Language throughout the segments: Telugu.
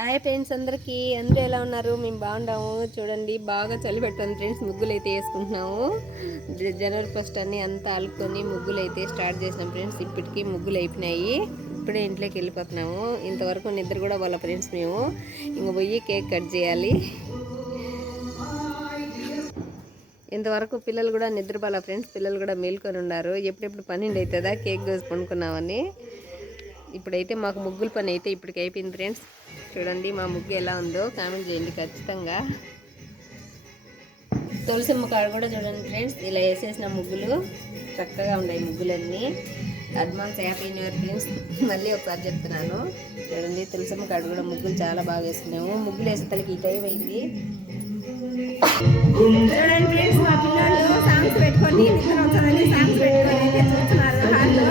హాయ్ ఫ్రెండ్స్, అందరూ ఎలా ఉన్నారు? మేము బాగున్నాము. చూడండి, బాగా చలి పెడుతుంది ఫ్రెండ్స్. ముగ్గులు అయితే వేసుకుంటున్నాము. జనవరి 1 అని అంతా అలుకొని ముగ్గులు అయితే స్టార్ట్ చేసినాం ఫ్రెండ్స్. ఇప్పటికీ ముగ్గులు అయిపోయినాయి. ఇప్పుడే ఇంట్లోకి వెళ్ళిపోతున్నాము. ఇంతవరకు నిద్ర కూడా వాళ్ళ ఫ్రెండ్స్ మేము ఇంక పోయి కేక్ కట్ చేయాలి. ఇంతవరకు పిల్లలు కూడా నిద్రపోల ఫ్రెండ్స్. పిల్లలు కూడా మేల్కొని ఉన్నారు. ఎప్పుడెప్పుడు 12 అవుతుందా కేక్ కోసి పండుకున్నామని. ఇప్పుడైతే మాకు ముగ్గుల పని అయితే ఇప్పటికి అయిపోయింది ఫ్రెండ్స్. చూడండి మా ముగ్గు ఎలా ఉందో కామెంట్ చేయండి ఖచ్చితంగా. తులసిమ్మ కాడ కూడా చూడండి ఫ్రెండ్స్, ఇలా వేసేసిన ముగ్గులు చక్కగా ఉన్నాయి. ముగ్గులన్నీ advance happy new year friends. మళ్ళీ ఒకసారి చెప్తున్నాను, చూడండి తులసిమ్మ కాడ కూడా ముగ్గులు చాలా బాగా వేసుకున్నాము. ముగ్గులు వేసే తలకి ఈ టైం అయింది. చూడండి ఫ్రెండ్స్, మా పిల్లలు సాంగ్స్ పెట్టుకొని నిద్ర వస్తుందని సాంగ్స్ పెట్టుకొని అయితే చూస్తున్నారు హాల్లో.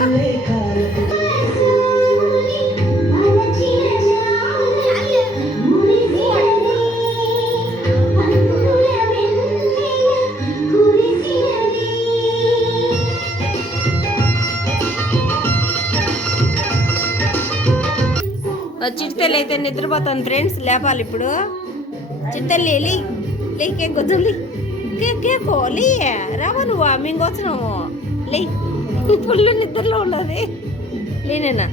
చిట్టెల్లి అయితే నిద్రపోతాను ఫ్రెండ్స్. లేపాలి ఇప్పుడు. చిట్టెల్లి లే కేక్ వద్దాం. కేకోలి రావా నువ్వు? మేము వచ్చినాము. లే పుల్లు నిద్రలో ఉన్నది. లేనేనా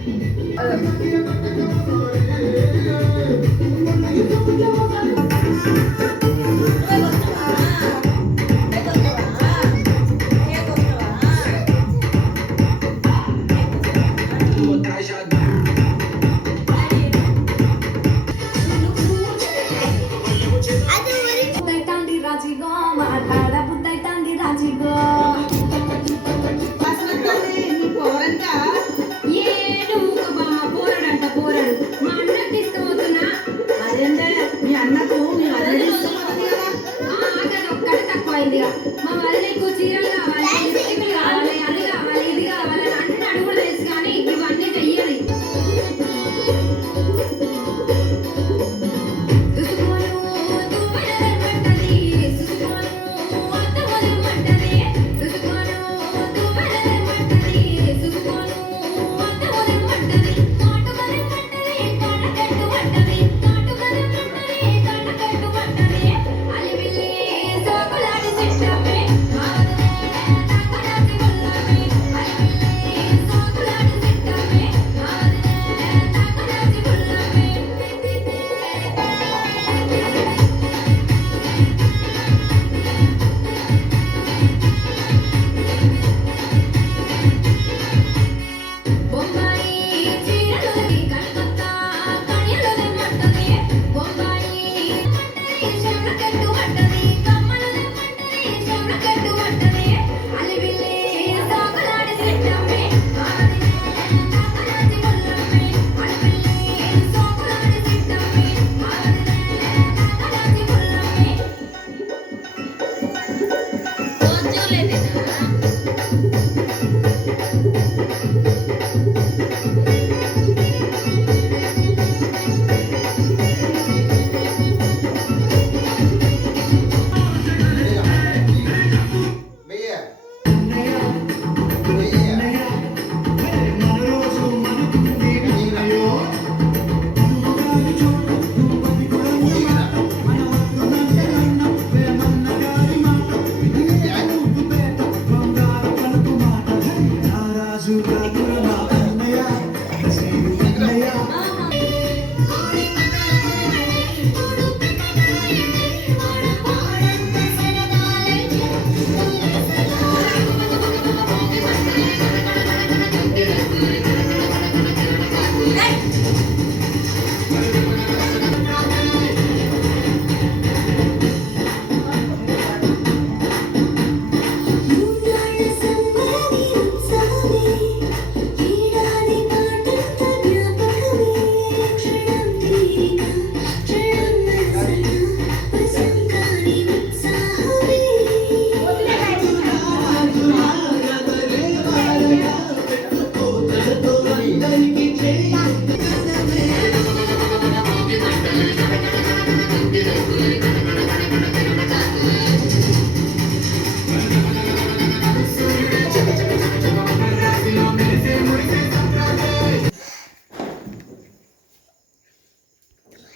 మా వదిన ఎక్కువ చీరలు కావాలి, లిప్స్టిక్లు కావాలి, అది కావాలి, ఇది కావాలి అని అన్ని అడుగులు తెలుసు, కానీ ఇవన్నీ చెయ్యాలి.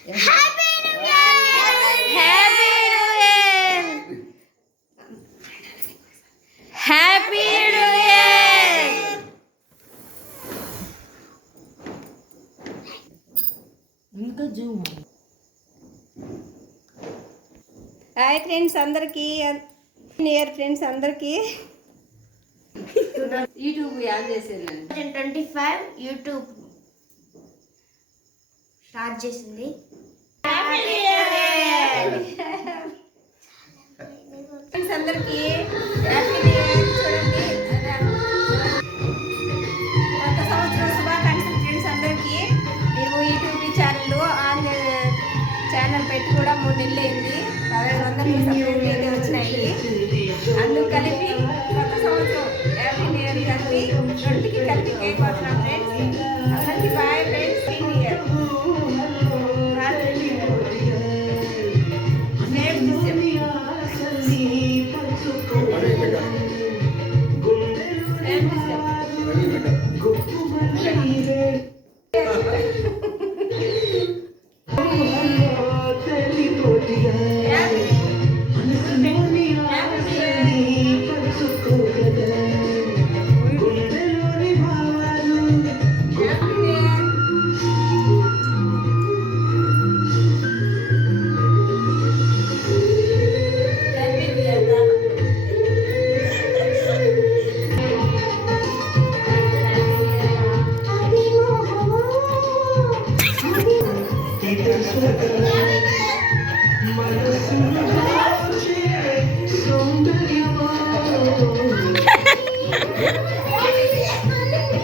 Happy new year. ఇంకా జూమ్. హాయ్ ఫ్రెండ్స్ అందరికీ, న్యూ ఇయర్ ఫ్రెండ్స్ అందరికీ. యూట్యూబ్ యాడ్ చేసేది 25 యూట్యూబ్ స్టార్ట్ చేసింది. ఫ్రెండ్స్ అందరికీ హ్యాపీ న్యూ ఇయర్. చూడండి, కొత్త సంవత్సరం శుభాకాంక్షలు ఫ్రెండ్స్ అందరికీ. మేము యూట్యూబ్ ఛానల్ పెట్టి కూడా 3 నెలలు అయింది. 1500 సబ్స్క్రైబర్లు అయితే వచ్చినాయి. అందుకు కలిపి కొత్త సంవత్సరం హ్యాపీ న్యూ ఇయర్ కలిపి రెండుకి కలిపి కేక్ వస్తున్నాం ఫ్రెండ్స్. అందరికీ bye friends. New year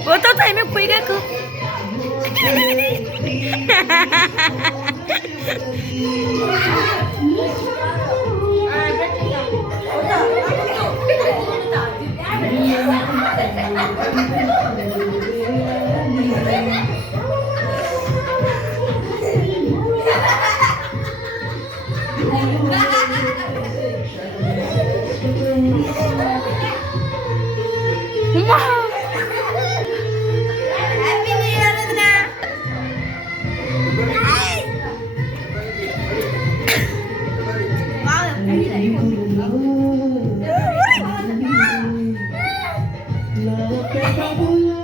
ô tôi thấy mấy quý cái cứ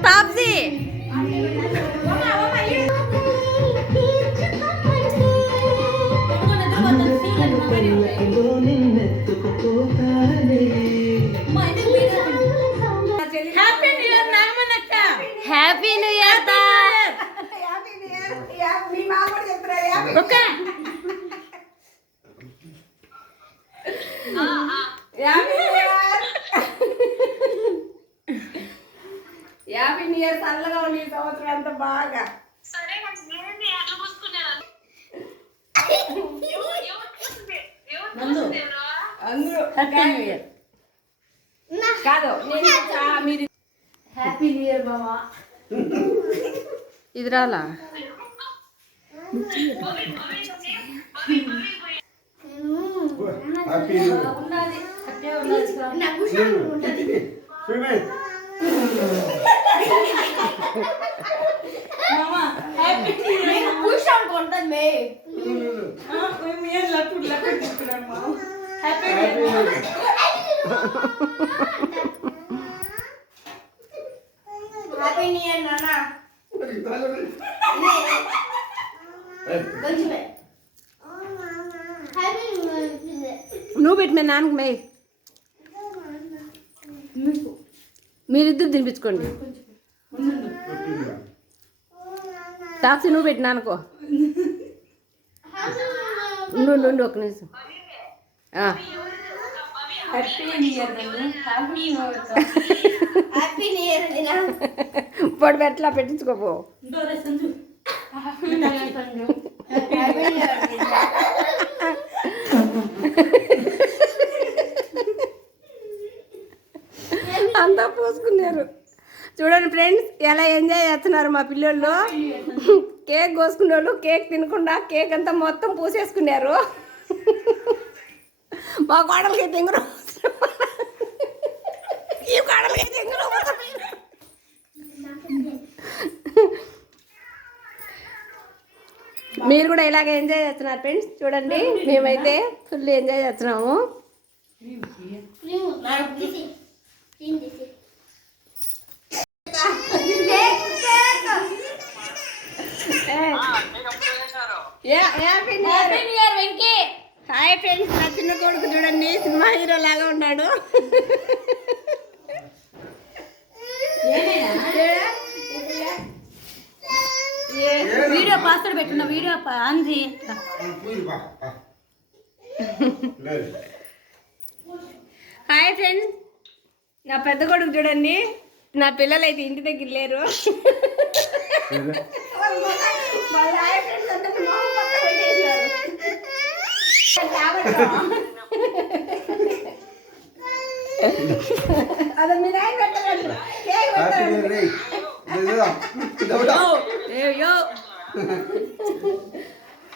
Tapsi. Happy new year నాగమనక్క. హ్యాపీ న్యూ ఇయర్ తా. Happy new year. మీ మామ కూడా చెప్తారా? Okay. Happy new year. Happy new year. చల్లగా ఉంది ఈ సంవత్సరం అంతా బాగా. సరే నేనేంది అట్లా పూసుకున్నాను అందరూ హ్యాపీ న్యూ ఇయర్. కాదు నేను మీరు హ్యాపీ న్యూ ఇయర్ బావా. ఇది రాలా ఉన్నది అట్టే ఉన్నది. మామా హ్యాపీ న్యూ ఇయర్. కూర్చొని కొంటది మే. మేము ఏం లప్పుడు చెప్తున్నాను మామ. Happy new year. Happy new year నాన్న. కొంచెమే హ్యాపీ న్యూ ఇయర్. నువ్వు పెట్టిన నాన్నకు మే. మీరిద్దరు తినిపించుకోండి. తాప్సి నువ్వు పెట్టి నాన్నకో. ఉండు ఒక నిమిషం. Happy new year Nandu. Happy new year. Happy new year Dina. పొడి పెట్టలా పెట్టించుకోపో. డోరే Sanju. Happy new year Sanju. Happy new year Dina. అంతా పోసుకున్నారు. చూడండి ఫ్రెండ్స్ ఎలా ఎంజాయ్ చేస్తున్నారు మా పిల్లలు. కేక్ కోసుకునే వాళ్ళు కేక్ తినకుండా కేక్ అంతా మొత్తం పూసేసుకున్నారు. మా కోడలకి తెంగురు ఈ కోడలకి తెంగురు. మీరు కూడా ఇలాగే ఎంజాయ్ చేస్తున్నారు ఫ్రెండ్స్. చూడండి మేమైతే ఫుల్ ఎంజాయ్ చేస్తున్నాము. నాకు తీసి తీసి happy new year Venky. Hi friends, నా చిన్న కొడుకు చూడండి సినిమా హీరో లాగా ఉన్నాడు. వీడియో పాస్వర్డ్ పెట్టున్న వీడియో అంది. హాయ్ ఫ్రెండ్స్, నా పెద్ద కొడుకు చూడండి. నా పిల్లలు అయితే ఇంటి దగ్గర లేరు. వాళ్ళ హాయ్ ఫ్రెండ్స్ అందరినీ మొహం పక్కన పెట్టేసినారు. అది మీ నాయన పెట్టగలరు. కేక్ పెట్టగలరు. ఏయో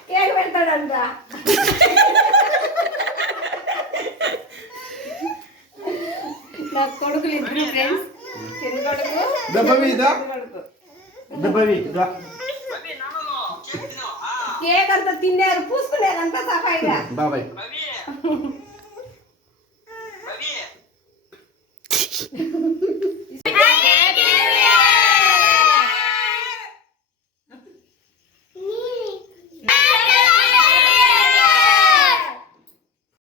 కేక్ పెడతాడంట. నా కొడుకులు ఇద్దరు ఫ్రెండ్స్. చిన్న కొడుకు కేక్ అంతా తిన్నారు, పూసుకున్నారు అంతా సఫాయిగా. బాబాయ్